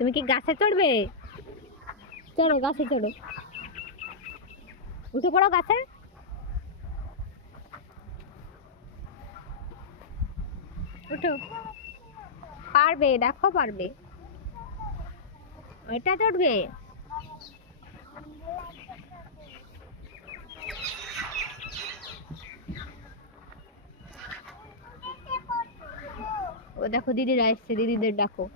তুমি কি গাছে চড়বে? চলো গাছে চড়ো, উঠে পড়ো গাছে। উঠো, পারবে, দেখো পারবে। ওইটা চড়বে। ও দেখো দিদিরা এসছে, দিদিদের ডাকো।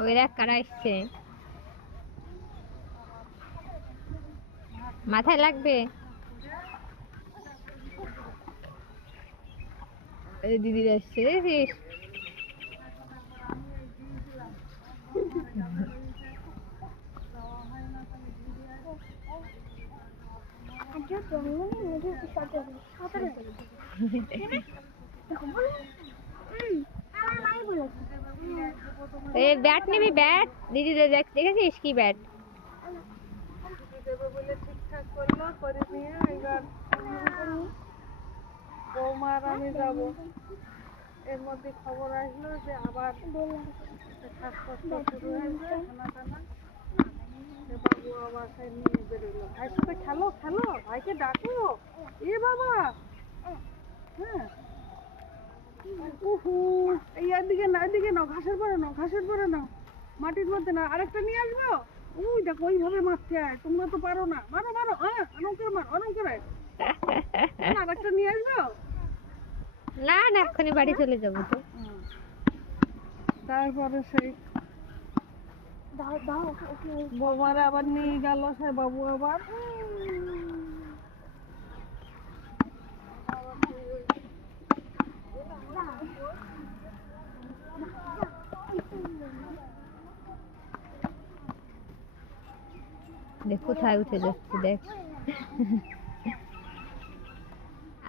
ওই দেখ কারা এসছে। মাথায় লাগবে। এই দিদিরা এসছে, দেখছিস? ব্যাট নিবি? ব্যাট দিদিদের দেখেছিস কি ব্যাট? ঠিকঠাক করলো, করে নিয়ে এবার বৌমার আমি যাবো। এর মধ্যে খবর আসলো যে আবার শ্বাসকষ্ট শুরু হয়েছে, টানা টানা। বাবু আবার নিয়ে বেরোলো। ভাইয়ের সাথে খেলো, খেলো, ভাইকে ডাকো। এ বাবা, হ্যাঁ, উহু, এই এদিকে না, এদিকে নাও, ঘাসের পরে নাও, ঘাসের পরে নাও, মাটির মধ্যে না। আরেকটা নিয়ে আসবো। ওই দেখো ওইভাবে মারতে হয়, তোমরা তো পারো না। মারো মারো, হ্যাঁ, অনম করে মারো, অনম করে। আরেকটা নিয়ে আসবো। না না, এক্ষুনি বাড়ি চলে যাবো তো। তারপরে সেই বৌমারা আবার নিয়ে গেল, সে বাবু আবার দেখ কোথায় উঠে যাচ্ছে, দেখ।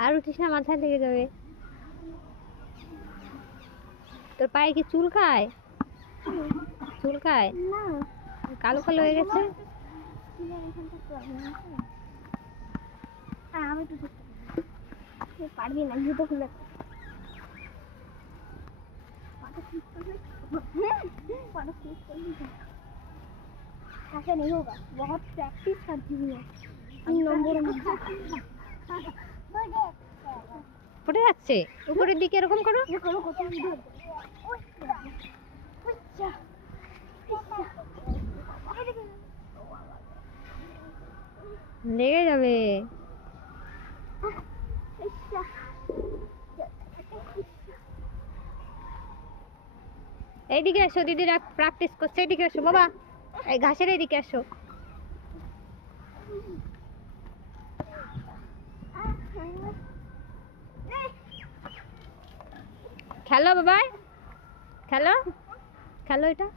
আর উঠিস না, মাথায় লেগে যাবে। তোর পায়ে কি চুল খায়? চুল খায়? কালো কালো হয়ে গেছে। আমি তো পারবি না, জুতো খুলে ऐसा नहीं होगा, बहुत प्रैक्टिस करती हुई है। 3 नंबर में পড়ে যাচ্ছে। উপরের দিকে এরকম করো। লেগে যাবে। এইদিকে এসো, দিদিরা প্র্যাকটিস করছে। এইদিকে এসো বাবা, এই ঘাসের এইদিকে এসো। খেলো বাবা, খেলো খেলো এটা।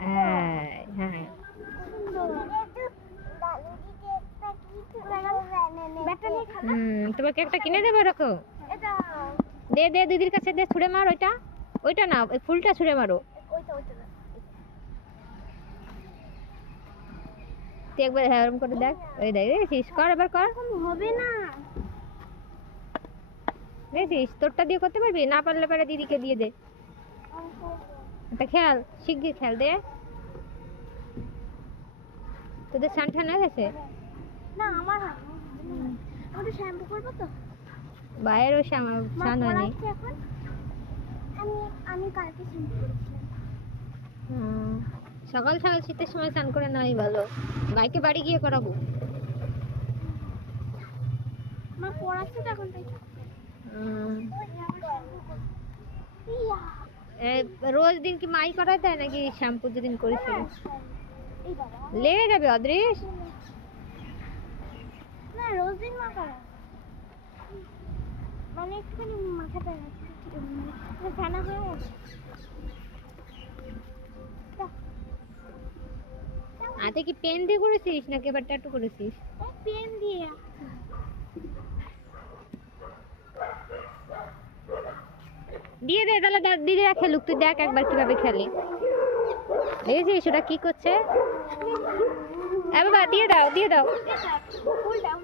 হ্যাঁ, তোমাকে একটা কিনে দেবো এরকম। দে দে, দিদির কাছে দে, ছুঁড়ে মার। ওইটা, ওইটা না, ওই ফুলটা ছুঁড়ে মারো। তুই একবার এরকম করে দেখ। ওই দেখ, দেখছিস? কর, এবার কর। হবে না, দেখছিস? তোরটা দিয়ে করতে পারবি না? পারলে পারে দিদিকে দিয়ে দে। এটা খেয়াল, শিগগির খেয়াল দে। তোদের স্নান টান হয়ে গেছে? না আমার আমি শ্যাম্পু করবো তো। বাইরেও স্নান হয়নি। এখন আমি কালকে শ্যাম্পু করেছিলাম। সকাল সকাল শীতের সময় স্নান করে নেওয়াই ভালো। বাইকে বাড়ি গিয়ে করাবো। মা পড়াচ্ছে তো এখন, তাই রোজ দিন কি মাই করাই দেয় নাকি? শ্যাম্পু যেদিন করেছিল লেগে যাবে অদৃশ। না, রোজ দিন মা করা, মানে একটুখানি মাথাটা ফেনা হয়ে গেছে। হাতে কি পেন দিয়ে করেছিস নাকি এবার ট্যাটু করেছিস? পেন দিয়ে দিয়ে দে তাহলে, দিদিরা খেলুক, তুই দেখ একবার কিভাবে খেলে। দেখেছিস ওটা কি করছে? বাবা দিয়ে দাও, দিয়ে দাও। ফুল ডাউন